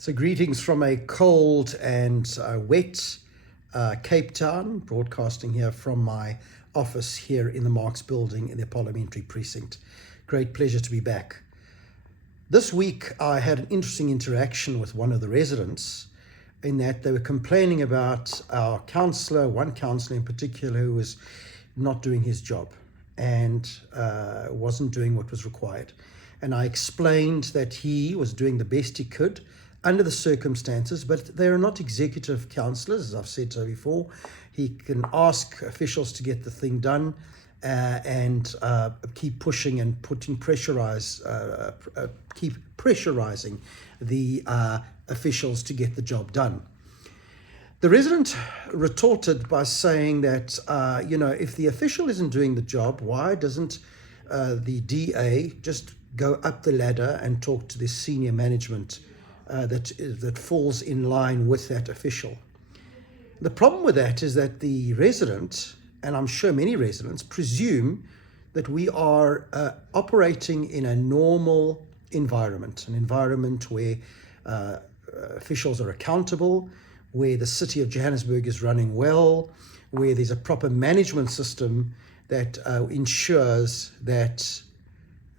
So greetings from a cold and wet Cape Town, broadcasting here from my office here in the Marx building in the Parliamentary Precinct. Great pleasure to be back. This week I had an interesting interaction with one of the residents in that they were complaining about our councillor, one councillor in particular, who was not doing his job and wasn't doing what was required. And I explained that he was doing the best he could under the circumstances, but they are not executive councillors, as I've said so before. He can ask officials to get the thing done and keep pushing and keep pressurizing the officials to get the job done. The resident retorted by saying that, if the official isn't doing the job, why doesn't the DA just go up the ladder and talk to the senior management that falls in line with that official? The problem with that is that the resident, and I'm sure many residents, presume that we are operating in a normal environment, an environment where officials are accountable, where the city of Johannesburg is running well, where there's a proper management system that ensures that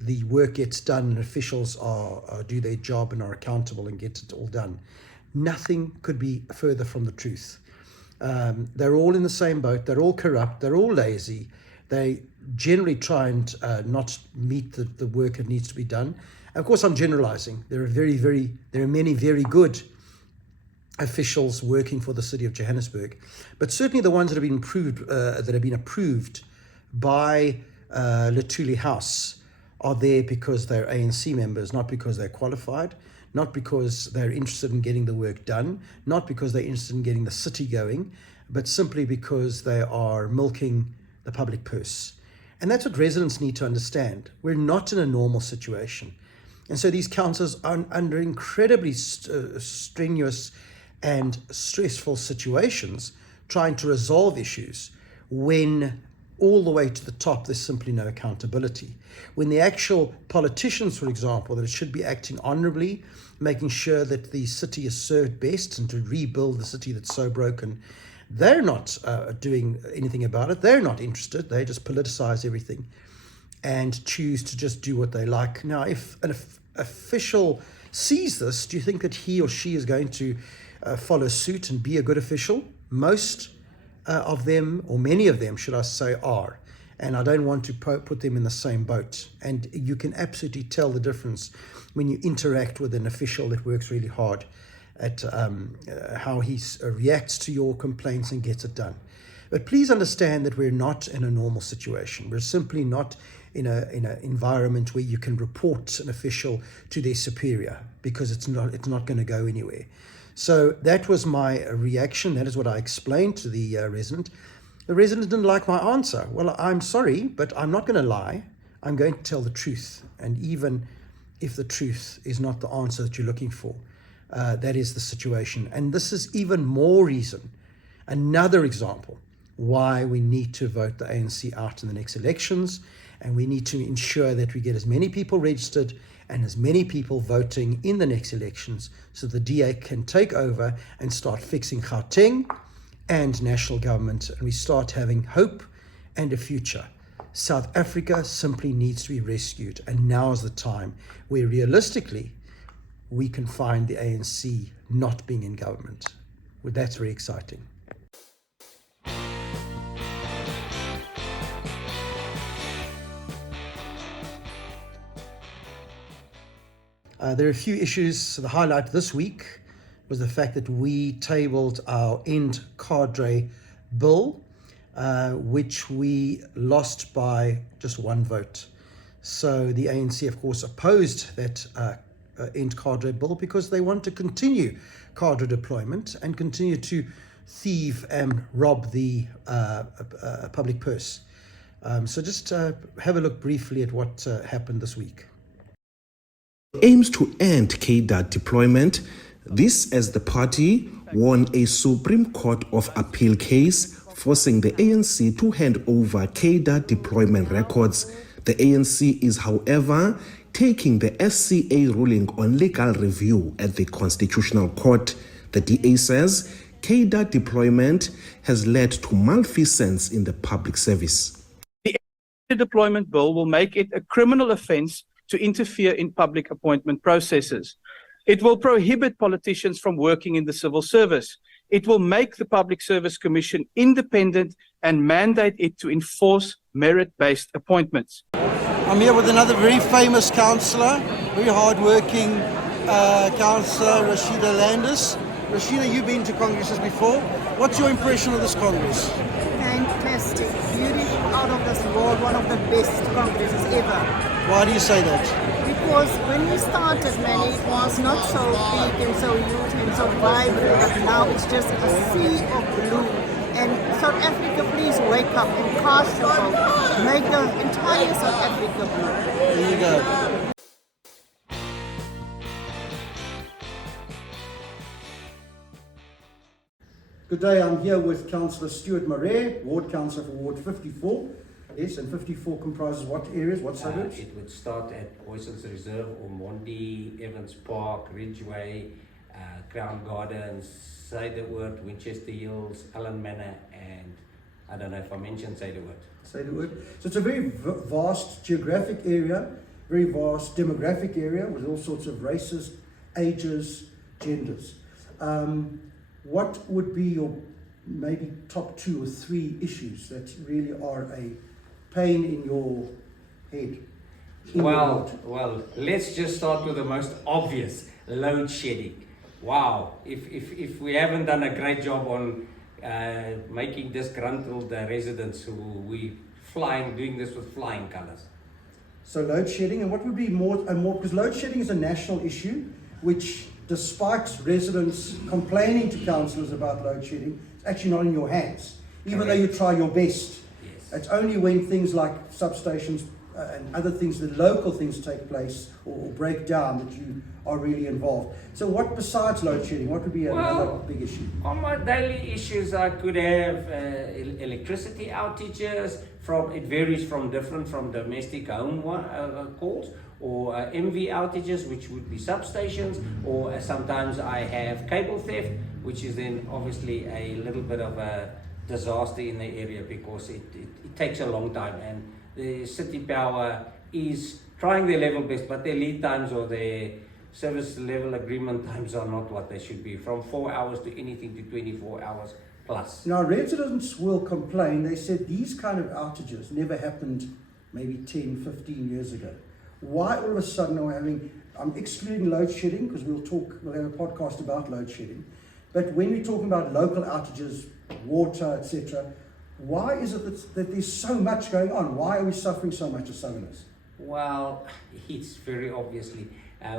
the work gets done and officials do their job and are accountable and get it all done. Nothing could be further from the truth. They're all in the same boat. They're all corrupt. They're all lazy. They generally try and not meet the work that needs to be done. And of course, I'm generalizing. There are many very good officials working for the city of Johannesburg, but certainly the ones that have been approved by Luthuli House are there because they're ANC members, not because they're qualified, not because they're interested in getting the work done, not because they're interested in getting the city going, but simply because they are milking the public purse. And that's what residents need to understand. We're not in a normal situation. And so these councillors are under incredibly strenuous and stressful situations trying to resolve issues when all the way to the top, there's simply no accountability. When the actual politicians, for example, that should be acting honorably, making sure that the city is served best and to rebuild the city that's so broken, they're not doing anything about it. They're not interested. They just politicize everything and choose to just do what they like. Now, if an official sees this, do you think that he or she is going to follow suit and be a good official? Most of them, or many of them, should I say, are. And I don't want to put them in the same boat. And you can absolutely tell the difference when you interact with an official that works really hard at how he reacts to your complaints and gets it done. But please understand that we're not in a normal situation. We're simply not in an environment where you can report an official to their superior, because it's not going to go anywhere. So that was my reaction. That is what I explained to the resident. The resident didn't like my answer. Well, I'm sorry, but I'm not going to lie. I'm going to tell the truth. And even if the truth is not the answer that you're looking for, that is the situation. And this is even more reason, another example, why we need to vote the ANC out in the next elections. And we need to ensure that we get as many people registered and as many people voting in the next elections so the DA can take over and start fixing Gauteng and national government, and we start having hope and a future. South Africa simply needs to be rescued, and now is the time where realistically we can find the ANC not being in government. Well, that's very exciting. There are a few issues. The highlight this week was the fact that we tabled our end cadre bill, which we lost by just one vote. So the ANC, of course, opposed that end cadre bill because they want to continue cadre deployment and continue to thieve and rob the public purse. So just have a look briefly at what happened this week. Aims to end KDAD deployment, this as the party won a Supreme Court of Appeal case forcing the ANC to hand over KDAD deployment records. The ANC is, however, taking the SCA ruling on legal review at the Constitutional Court. The DA says cadre deployment has led to malfeasance in the public service. The deployment bill will make it a criminal offence to interfere in public appointment processes. It will prohibit politicians from working in the civil service. It will make the Public Service Commission independent and mandate it to enforce merit-based appointments. I'm here with another very famous councillor, very hard-working councillor, Rashida Landis. Rashida, you've been to congresses before. What's your impression of this congress? Fantastic. Beauty out of this world, one of the best congresses ever. Why do you say that? Because when we started, Manny, it was not so big and so huge and so vibrant, but now it's just a sea of blue. And South Africa, please wake up and cast your vote. Make the entire South Africa blue. There you go. Good day, I'm here with Councillor Stuart Murray, Ward Councillor for Ward 54. Yes, and 54 comprises what areas, what suburbs? It would start at Boyson's Reserve, Ormonde, Evans Park, Ridgeway, Crown Gardens, Suiderwoord, Winchester Hills, Allen Manor, and I don't know if I mentioned Suiderwoord. Suiderwoord. So it's a very vast geographic area, very vast demographic area with all sorts of races, ages, genders. What would be your maybe top 2 or 3 issues that really are a pain in your head? Well, let's just start with the most obvious, load shedding. Wow, if we haven't done a great job on making disgruntled residents who doing this with flying colours. So load shedding, and what would be more, because load shedding is a national issue, which despite residents complaining to councillors about load shedding, it's actually not in your hands, even though you try your best. Yes. It's only when things like substations and other things, the local things take place or break down that you are really involved. So what besides load shedding, what would be another big issue? On my daily issues, I could have electricity outages. It varies from domestic home calls, or MV outages, which would be substations, or sometimes I have cable theft, which is then obviously a little bit of a disaster in the area because it takes a long time, and the city power is trying their level best, but their lead times or their service level agreement times are not what they should be, from 4 hours to anything to 24 hours plus. Now residents will complain. They said these kind of outages never happened maybe 10, 15 years ago. Why all of a sudden are we having, I'm excluding load shedding because we'll have a podcast about load shedding, but when we're talking about local outages, water, etc., why is it that there's so much going on? Why are we suffering so much as Southerners? Well, it's very obviously,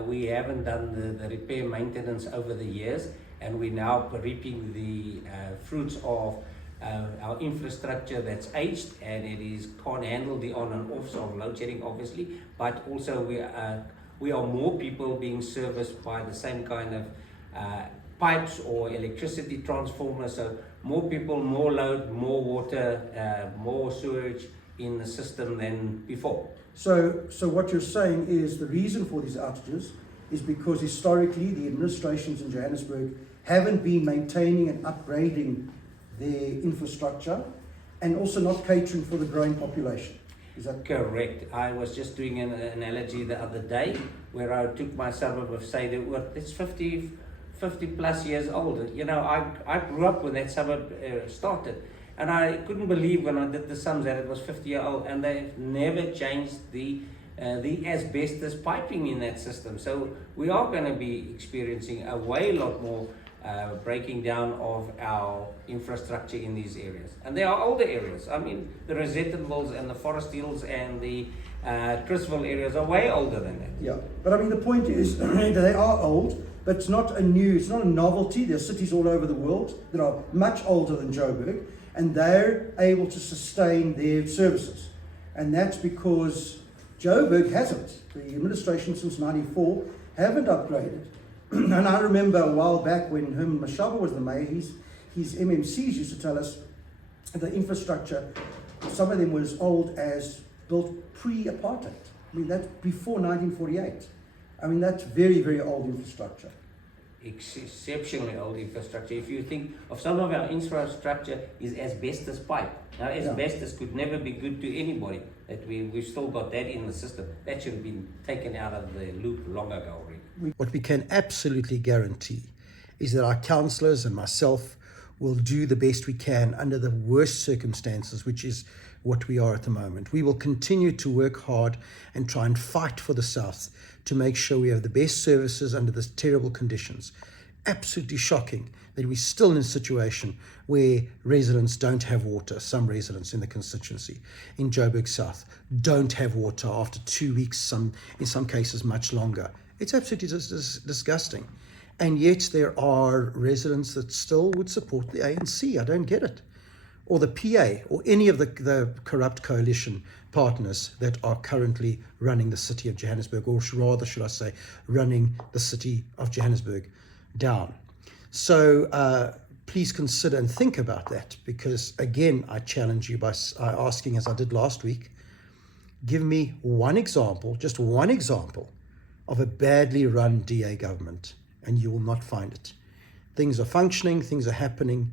we haven't done the repair maintenance over the years, and we're now reaping the fruits of our infrastructure that's aged, and can't handle the on and offs of load shedding, obviously, but also we are more people being serviced by the same kind of pipes or electricity transformers, so more people, more load, more water, more sewage in the system than before. So what you're saying is the reason for these outages is because historically the administrations in Johannesburg haven't been maintaining and upgrading their infrastructure and also not catering for the growing population. Is that correct? I was just doing an analogy the other day where I took my suburb of Suiderwoord. It's 50 plus years old. You know, I grew up when that suburb started, and I couldn't believe when I did the sums that it was 50 years old, and they've never changed the asbestos piping in that system. So we are going to be experiencing a lot more breaking down of our infrastructure in these areas. And they are older areas. I mean, the Rosettenvilles and the Forest Hills and the Chrisville areas are way older than that. Yeah, but I mean, the point is they are old, but it's not a novelty. There are cities all over the world that are much older than Joburg, and they're able to sustain their services. And that's because Joburg hasn't. The administration since '94 haven't upgraded. And I remember a while back when Herman Mashaba was the mayor, his MMCs used to tell us the infrastructure, some of them was old as built pre-apartheid. I mean, that's before 1948. I mean, that's very, very old infrastructure. Exceptionally old infrastructure. If you think of some of our infrastructure is asbestos pipe. Now, asbestos could never be good to anybody. That we've still got that in the system. That should have been taken out of the loop long ago already. What we can absolutely guarantee is that our councillors and myself will do the best we can under the worst circumstances, which is what we are at the moment. We will continue to work hard and try and fight for the South to make sure we have the best services under these terrible conditions. Absolutely shocking that we're still in a situation where residents don't have water. Some residents in the constituency in Joburg South don't have water after 2 weeks, in some cases much longer. It's absolutely disgusting. And yet there are residents that still would support the ANC. I don't get it. Or the PA, or any of the corrupt coalition partners that are currently running the city of Johannesburg, or rather, should I say, running the city of Johannesburg down. So please consider and think about that, because again, I challenge you by asking, as I did last week, give me one example, just one example, of a badly run DA government, and you will not find it. Things are functioning, things are happening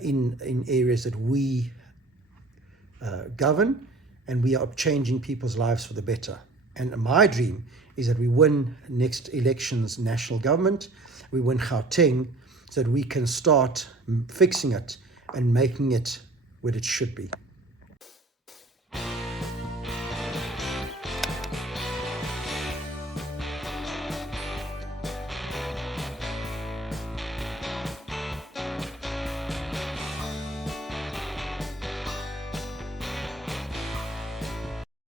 in areas that we govern, and we are changing people's lives for the better. And my dream is that we win next elections national government, we win Gauteng, so that we can start fixing it and making it what it should be.